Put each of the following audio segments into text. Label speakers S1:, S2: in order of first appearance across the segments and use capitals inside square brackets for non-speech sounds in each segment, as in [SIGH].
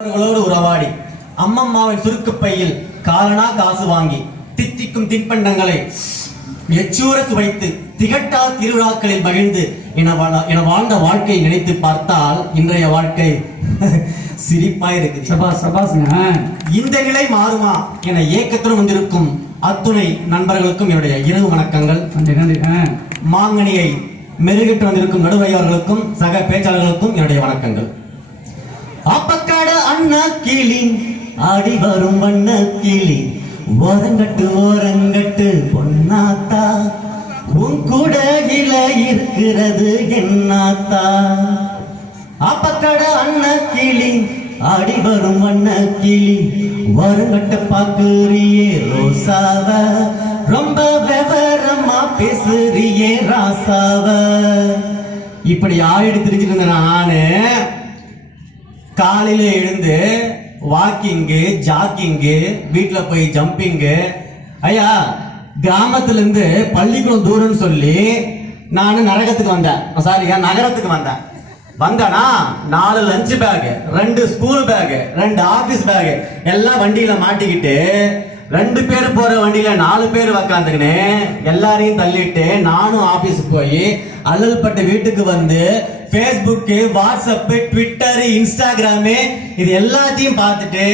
S1: அவர்களோடு உறவாடி அம்மம்மாவின் சுருக்குப்பையில் காலனா காசு வாங்கி தித்திக்கும் தின்பண்டங்களை எச்சூர சுவைத்து திகட்டா திருவிழாக்களில் மகிழ்ந்து என வாழ- என வாழ்ந்த வாழ்க்கையை நினைத்து பார்த்தால் இன்றைய வாழ்க்கை [LAUGHS] சிரிப்பாய் இருக்குது
S2: சபாஸ் சபாஸ்ங்க.
S1: இந்த நிலை மாறுமா என ஏக்கத்துடன் வந்திருக்கும் அத்துணை நண்பர்களுக்கும் என்னுடைய இரவு வணக்கங்கள். மாங்கனியை மெருகிட்டு வந்திருக்கும் நடுவையவர்களுக்கும் சக பேச்சாளர்களுக்கும் என்னுடைய வணக்கங்கள் அப்பக்காட அண்ணா கிளி ஆடி வரும் வண்ண கிளி ஓரங்கட்டு ஓரங்கட்டு பொன்னாத்தா. உன் கூட இல இருக்கிறது என்னாத்தா அப்பக்கட அண்ண கிளி ஆடி வரும் வண்ண கிளி வருங்கட்ட பாக்குறியே ரோசாவ. ரொம்ப விவரமா பேசுறியே ராசாவ. இப்படி யார் திரிச்சிட்டு நானு காலையில எழுந்து வாக்கிங்கு ஜாக்கிங்கு வீட்டுல போய் ஜம்பிங்கு ஐயா கிராமத்துல இருந்து பள்ளிக்கூடம் தூரம்னு சொல்லி நான் நரகத்துக்கு வந்தேன். சாரி நகரத்துக்கு வந்தேன். வந்தேனா நாலு லஞ்ச் பேகு ரெண்டு ஸ்கூல் பேகு ரெண்டு ஆபீஸ் பேகு எல்லாம் வண்டியில மாட்டிக்கிட்டு ரெண்டு பேர் போற வண்டியில நாலு பேர் உக்காந்துக்கினேன் எல்லாரையும் தள்ளிட்டு நானும் ஆபீஸுக்கு போய் அல்லல்பட்ட வீட்டுக்கு வந்து ஃபேஸ்புக்கு வாட்ஸ்அப்பு ட்விட்டரு இன்ஸ்டாகிராமு இது எல்லாத்தையும் பார்த்துட்டு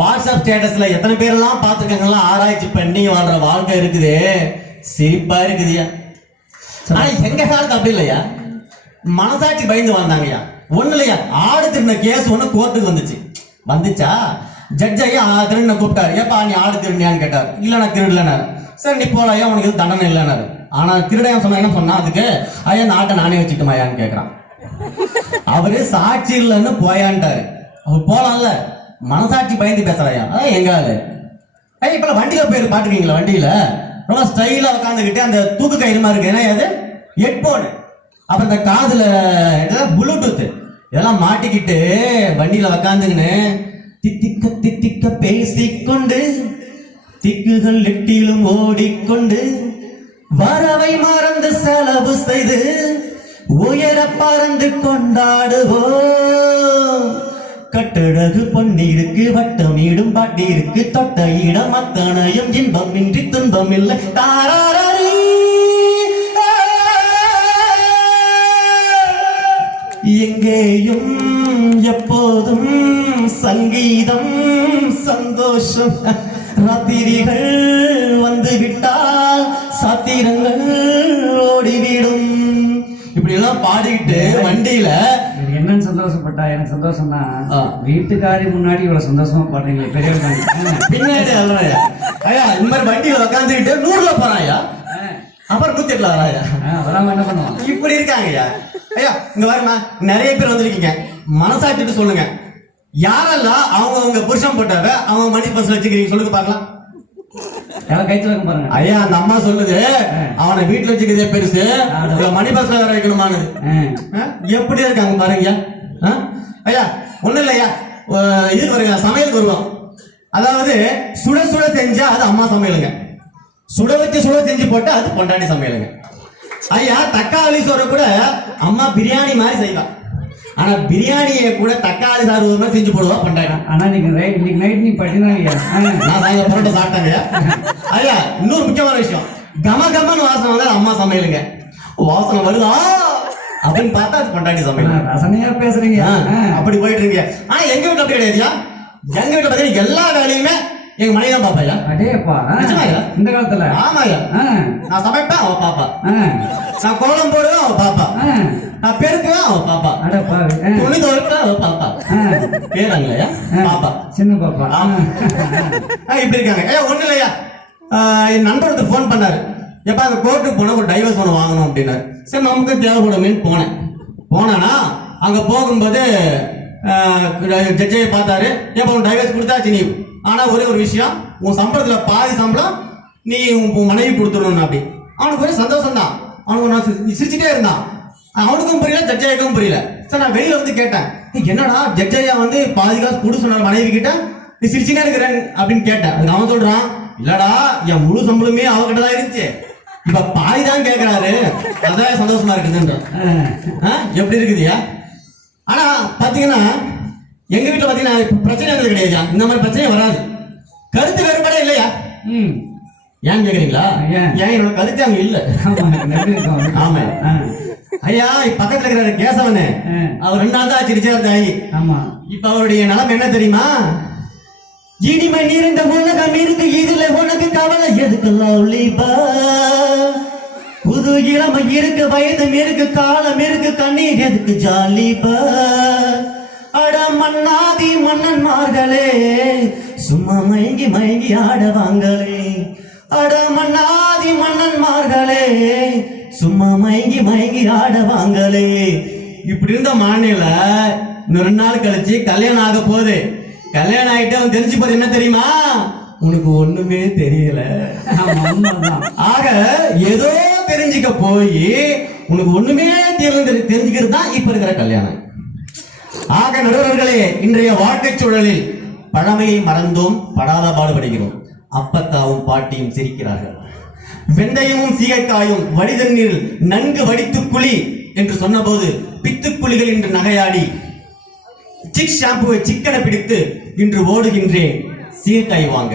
S1: வாட்ஸ்அப் ஸ்டேட்டஸில் எத்தனை பேரெல்லாம் பார்த்துருக்காங்கலாம் ஆராய்ச்சி பண்ணி வாழ்ற வாழ்க்கை இருக்குது. சிரிப்பாக இருக்குதுயா ஆனால் எங்கள் காலத்து அப்படி இல்லையா? மனசாட்சி பயந்து வந்தாங்கய்யா ஒன்றும் இல்லையா ஆடு திருந்த கேஸ் ஒன்று கோர்ட்டுக்கு வந்துச்சு. வந்துச்சா? ஜட்ஜ் ஐயா திருடனை கூப்பிட்டாரு. ஏப்பா நீ ஆடு திருடினியான்னு கேட்டார். இல்லை நான் திருடலனார் சரி நீ போல ஐயா உனக்கு இது தண்டனை இல்லைனாரு ஆனா திருடையன் சொன்னா என்ன சொன்னா அதுக்கு ஐயா நான் ஆட்டை நானே வச்சுட்டுமாயான்னு கேட்குறான் அவரு சாட்சி இல்லைன்னு போயான்ட்டாரு. அவர் போலாம்ல. மனசாட்சி பயந்து பேசுறாயா? அதான் எங்க ஆளு. ஐயா இப்ப வண்டியில போயிரு பாட்டுருக்கீங்களா வண்டியில? ரொம்ப ஸ்டைலா உட்காந்துக்கிட்டு அந்த தூக்கு கயிறு மாதிரி இருக்கு. ஏன்னா அது ஹெட்போனு அப்புறம் இந்த காதுல ப்ளூடூத்து இதெல்லாம் மாட்டிக்கிட்டு வண்டியில உக்காந்துக்கின்னு தித்திக்க தித்திக்க பேசிக்கொண்டு திக்குகள் எட்டிலும் ஓடிக்கொண்டு வரவை மறந்து செலவு செய்து உயர பறந்து கொண்டாடுவோம். கட்டழகு பொன்னிருக்கு வட்டமீடும் பாட்டிருக்கு தொட்ட இடம் அத்தனையும் இன்பம் இன்றி துன்பம் இல்லை தாராரி எங்கேயும் சங்கீதம் சந்தோஷம். ராத்திரிகள் வந்து விட்டால் சாத்திரங்கள் ஓடிவிடும். இப்படி எல்லாம் பாடிக்கிட்டு வண்டியில
S2: என்னன்னு சந்தோஷப்பட்டா எனக்கு சந்தோஷம்னா. வீட்டுக்காரி முன்னாடி இவ்வளவு சந்தோஷமா பாடுறீங்களே பெரியவங்க
S1: பின்னாடி அல்லையா ஐயா இந்த மாதிரி வண்டியில உக்காந்துக்கிட்டு நூறுல போறான் ஐயா அப்புறம் நூத்தி எட்டுல வராயா
S2: வராம என்ன பண்ணுவோம்
S1: இப்படி இருக்காங்க ஐயா ஐயா இங்க பாருமா நிறைய பேர் வந்திருக்கீங்க. மனசாட்சிட்டு சொல்லுங்க. யாரெல்லாம் அவங்க அவங்க புருஷன் போட்டாவ அவங்க மணி பஸ் வச்சுக்கிறீங்க சொல்லுங்க பார்க்கலாம்.
S2: யாரும் பாருங்க.
S1: ஐயா அந்த அம்மா சொல்லுது அவனை வீட்டுல வச்சுக்கிறதே பெருசு. மணி பஸ்ல வேற வைக்கணுமானு
S2: ஆ.
S1: ஆ? எப்படி இருக்காங்க பாருங்க? ஐயா? ஒண்ணும் இல்லையா அஹ் இதுக்கு வருங்க சமையலுக்கு வருவோம். அதாவது சுட சுட செஞ்சா அது அம்மா சமையலுங்க. சுட வச்சு சுட செஞ்சு போட்டா அது பொண்டாட்டி சமையலுங்க. ஐயா தக்காளி சோறை கூட அம்மா பிரியாணி மாதிரி செய்வா. ஆனா பிரியாணியை கூட தக்காளி சாறு மாதிரி செஞ்சு போடுவா பொண்டாட்டி
S2: ஆனா நீங்க ரைட் இன்னைக்கு நைட் நீ பட்டினாங்க
S1: நான் சாயங்க புரோட்டா சாப்பிட்டாங்க. ஐயா இன்னொரு முக்கியமான விஷயம். கம கமன்னு வாசனை வந்து அம்மா சமையலுங்க. வாசனை வருதா? அப்படின்னு பார்த்தா அது பொண்டாட்டி சமையல்.
S2: ரசனையா பேசுறீங்க.
S1: அப்படி போயிட்டு இருக்கீங்க ஆனா எங்க வீட்டுல அப்படி கிடையாதுயா எங்க வீட்டுல பாத்தீங்கன்னா எல்லா வேலையுமே எங்க மனைவி தான் பாப்பாயா
S2: அடேப்பா ஆ.
S1: நிஜமாயா?
S2: இந்த காலத்துல
S1: ஆமாயா
S2: ஆ.
S1: நான் சமைப்பேன் அவ பாப்பா. நான் கோலம் போடுவேன் அவ பாப்பா. நான் பெருக்குவேன் அவ பாப்பா
S2: அட பாவி ஆ.
S1: துணி துவைப்பேன் அவ பாப்பா
S2: ஆ.
S1: பேராங்களையா
S2: ஆ.
S1: பாப்பா
S2: சின்ன பாப்பா
S1: ஆ. ஆ, இப்படி இருக்காங்க ஐயா ஒண்ணு இல்லையா என் நண்பர் ஒருத்தர் ஃபோன் பண்ணாரு எப்ப அந்த கோர்ட்டுக்கு போனா ஒரு டைவர்ஸ் ஒன்று வாங்கணும் அப்படின்னாரு சரி நமக்கு தேவைப்படுமேன்னு போனேன் போனானா அங்க போகும்போது ஜட்ஜையை பார்த்தாரு எப்ப உன் டைவர்ஸ் கொடுத்தாச்சு நீ ஆனா ஒரே ஒரு விஷயம் உன் சம்பளத்துல பாதி சம்பளம் நீ உன் மனைவி கொடுத்துடணும் அப்படி. அவனுக்கு ஒரே சந்தோஷம் தான் அவனுக்கு நான் சிரிச்சுட்டே இருந்தான். அவனுக்கும் புரியல ஜட்ஜாய்க்கும் புரியல. சார் நான் வெளியில வந்து கேட்டேன். "ஏய், என்னடா ஜட்ஜையா வந்து பாதி காசு கொடு சொன்னார் மனைவி கிட்ட. நீ சிரிச்சுட்டே இருக்கிறேன் அப்படின்னு கேட்டேன். அதுக்கு அவன் சொல்றான் இல்லடா என் முழு சம்பளமே அவகிட்ட தான் இருந்துச்சு. இப்ப பாதி தான் கேக்குறாரு. அதான் சந்தோஷமா இருக்குதுன்ற எப்படி இருக்குதுயா ஆனா பாத்தீங்கன்னா எங்க வீட்டுல பாத்தீங்கன்னா இப்ப பிரச்சனை இருந்தது கிடையாது இந்த மாதிரி பிரச்சனை வராது. கருத்து வேறுபாடே இல்லையா?
S2: ம்.
S1: ஏன் கேக்குறீங்களா?
S2: ஏன்?
S1: என்னோட கருத்து அங்க இல்ல?
S2: ஆமா
S1: ஐயா பக்கத்துல இருக்கிற கேசவனு. அவர் ரெண்டு நாள் தான் ஆச்சு ரிச்சார்ஜ் ஆகி.
S2: ஆமா.
S1: இப்ப அவருடைய நிலம் என்ன தெரியுமா? இனிமை நிறைந்த உலகம் இருக்கு இதுல உனக்கு கவலை எதுக்கு லவ்லிபா புது இளமை இருக்கு வயதும் இருக்கு காலம் இருக்கு கண்ணீர் எதுக்கு ஜாலிபா அட மன்னாதி மன்னன்மார்களே சும்மா மயங்கி மயங்கி ஆடவாங்களே அட மன்னாதி மன்னன்மார்களே சும்மா மயங்கி மயங்கி ஆடவாங்களே இப்படி இருந்த மாநில இன்னும் ரெண்டு நாள் கழிச்சு கல்யாணம் ஆக போகுது. கல்யாணம் ஆயிட்டு அவன் தெரிஞ்சு போது என்ன தெரியுமா? உனக்கு ஒண்ணுமே தெரியல. ஆக ஏதோ தெரிஞ்சுக்க போய் உனக்கு ஒண்ணுமே தெரியல தெரிஞ்சுக்கிறது தான் இப்ப இருக்கிற கல்யாணம். ஆக நடுவர்களே இன்றைய வாழ்க்கை சூழலில் பழமையை மறந்தோம் படாத பாடுபடுகிறோம். அப்பத்தாவும் பாட்டியும் சிரிக்கிறார்கள். வெந்தயமும் சீகைக்காயும் வடிதண்ணீரில் நன்கு வடித்து குழி என்று சொன்னபோது பித்துக்குழிகள் என்று நகையாடி சிக் ஷாம்புவை சிக்கனை பிடித்து இன்று ஓடுகின்றேன். சீர்காய் வாங்க.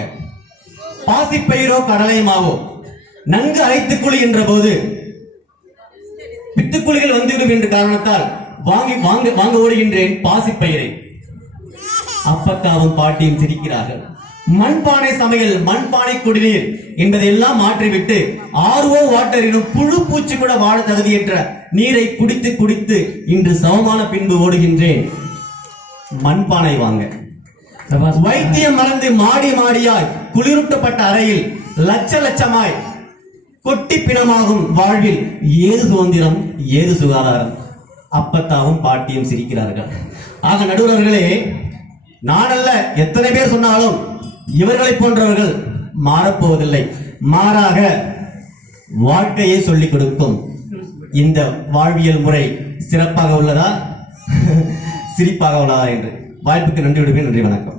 S1: பாசிப்பயிரோ கடலையுமாவோ நன்கு அழைத்துக்குழி என்ற போது பித்துக்குழிகள் வந்துவிடும் என்ற காரணத்தால் வாங்கி வாங்க வாங்க ஓடுகின்றேன் பாசிப்பயிரை அப்பத்தாவும் பாட்டியும் சிரிக்கிறார்கள். மண்பானை சமையல் மண்பானை குடிநீர் என்பதையெல்லாம் மாற்றிவிட்டு ஆர்வோ வாட்டர் எனும் புழு பூச்சி கூட வாழ தகுதியற்ற நீரை குடித்து குடித்து இன்று சமமான பின்பு ஓடுகின்றேன். மண்பானை வாங்க. வைத்தியம் மறந்து மாடி மாடியாய் குளிரூட்டப்பட்ட அறையில் லட்ச லட்சமாய் கொட்டி பிணமாகும் வாழ்வில் ஏது சுதந்திரம் ஏது சுகாதாரம்? அப்பத்தாவும் பாட்டியும் சிரிக்கிறார்கள். ஆக நடுவர்களே நானல்ல எத்தனை பேர் சொன்னாலும் இவர்களை போன்றவர்கள் மாறப்போவதில்லை. மாறாக வாழ்க்கையை சொல்லிக் கொடுக்கும் இந்த வாழ்வியல் முறை சிறப்பாக உள்ளதா? [LAUGHS] சிரிப்பாக உள்ளதா என்று. வாய்ப்புக்கு நன்றி விடுவேன் நன்றி வணக்கம்.